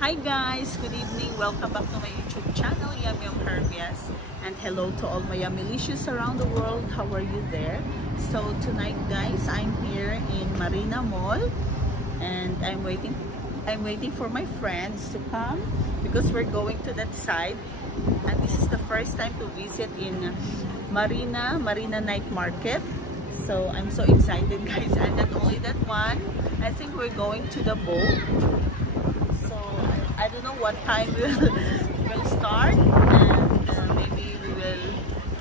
Hi guys, good evening. Welcome back to my YouTube channel, Yum Yum Herbias. And hello to all my Yumilicious around the world. How are you there? So tonight guys, I'm here in Marina Mall and I'm waiting for my friends to come because we're going to that side. And this is the first time to visit in Marina Night Market. So I'm so excited guys, and not only that one, I think we're going to the boat. So I don't know what time we'll start, and maybe we will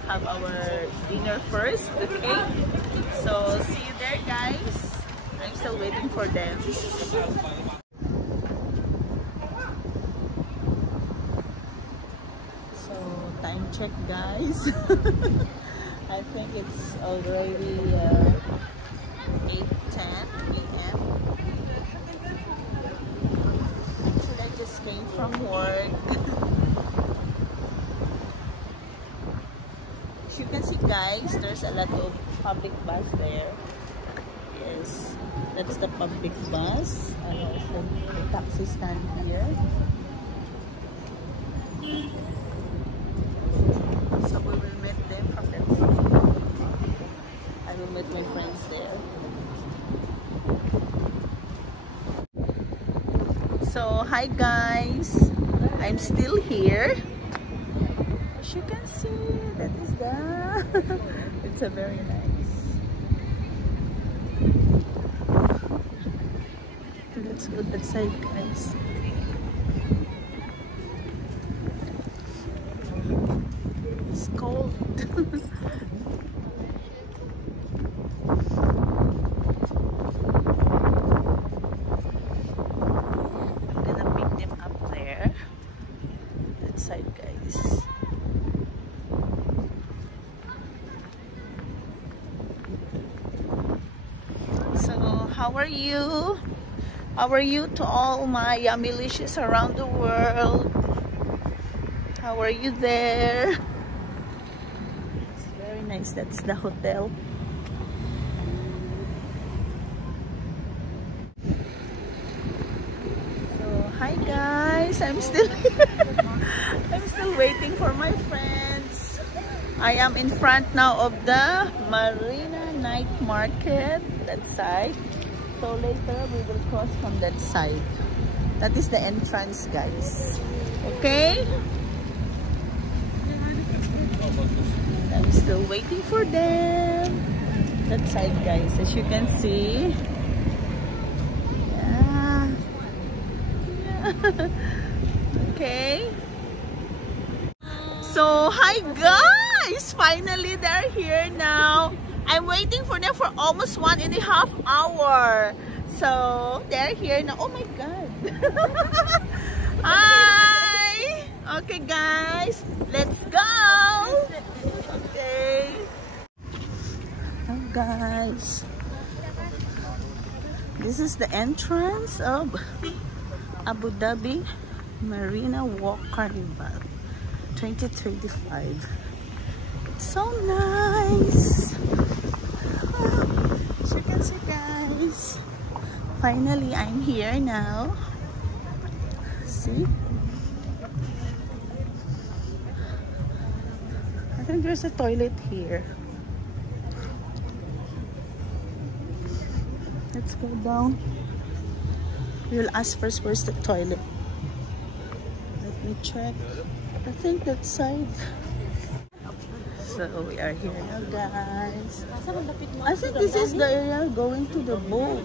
have our dinner first, okay? So see you there guys. I'm still waiting for them. So time check guys. I think it's already 8:10 a.m. Actually, I just came from work. As you can see guys, there's a lot of public bus there. Yes, that's the public bus. And also the taxi stand here. So we will meet them from that side. I will meet my friends there. So hi guys, I'm still here. As you can see, that is the it's a very nice. Let's go that side guys. It's cold. I'm gonna pick them up there. That side guys. So how are you? How are you to all my Yumilicious around the world? How are you there? Very nice. That's the hotel. So hi guys, I'm still here. I'm still waiting for my friends. I am in front now of the Marina Night Market, that side. So later we will cross from that side. That is the entrance guys. Okay? I'm still waiting for them. That side guys, as you can see. Yeah. Okay. So hi guys, finally they're here now. I'm waiting for them for almost 1.5 hours. So they're here now. Oh my god. Hi. Okay guys, let's go. Okay. Oh guys, this is the entrance of Abu Dhabi Marina Walk Carnival 2025. It's so nice. As you can see guys, finally I'm here now. See? I think there's a toilet here. Let's go down. We'll ask first where's the toilet. Let me check. I think that side. So we are here now guys. I think this is the area going to the boat.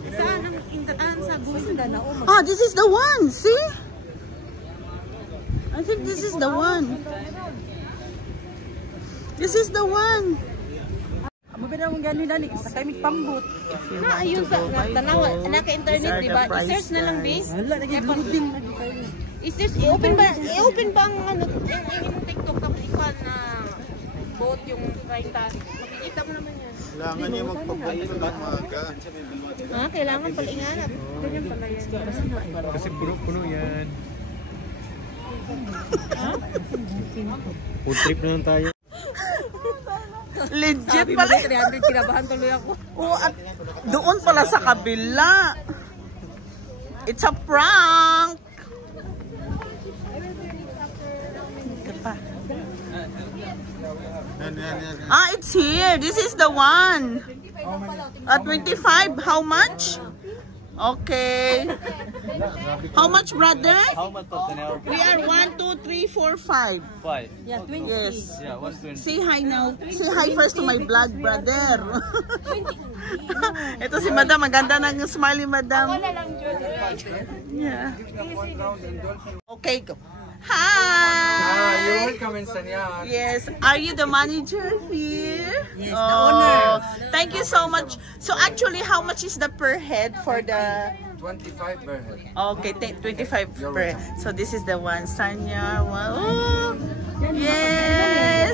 Ah, this is the one. See? I think this is the one. This is the one. If you want to go by boat, these are the price guys. I-search, i-open ba ang ano, yung TikTok na boat yung kaitan. Makikita mo naman yan. Kailangan niya magpapunta ng maga. Ah, kailangan pala inganap. Ganyan pala yan. Kasi puno-puno yan. Food trip na lang tayo. Legit pala. 300, kinabahan tuloy ako. Oh, at doon pala sa kabila. It's a prank. Ah, it's here. This is the one. 25. How much? Okay. How much, brother? How much personnel? We are 1, 2, 3, 4, 5. 5. Yeah, 20. Yes. Yeah, 120. Say hi now. Say hi first to my vlog, brother. Ito si Madam. Maganda ng smiley, Madam. Yeah. Okay, go. Hi. You're welcome in Sanya. Yes. Are you the manager here? Yes, the owner. Thank you so much. So actually, how much is the per head for the... 25 per head. Okay, 25 per. So this is the one, Sanya. Wow. Yes.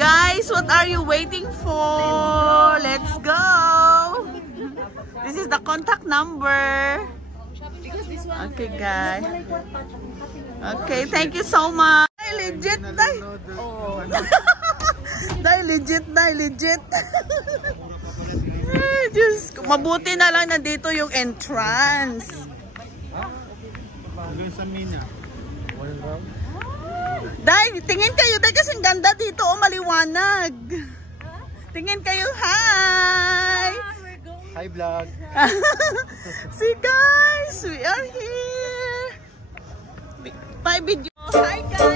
Guys, what are you waiting for? Let's go. This is the contact number. Okay, guys. Okay, thank you so much. Ay, legit, day. Day, legit. Ay, Diyos ko. Mabuti na lang na dito yung entrance. Day, tingin kayo. Day, kasi ang ganda dito. Oh, maliwanag. Tingin kayo. Hi! Hi, vlog. See, guys, we are here. Bye, video. Hi, guys.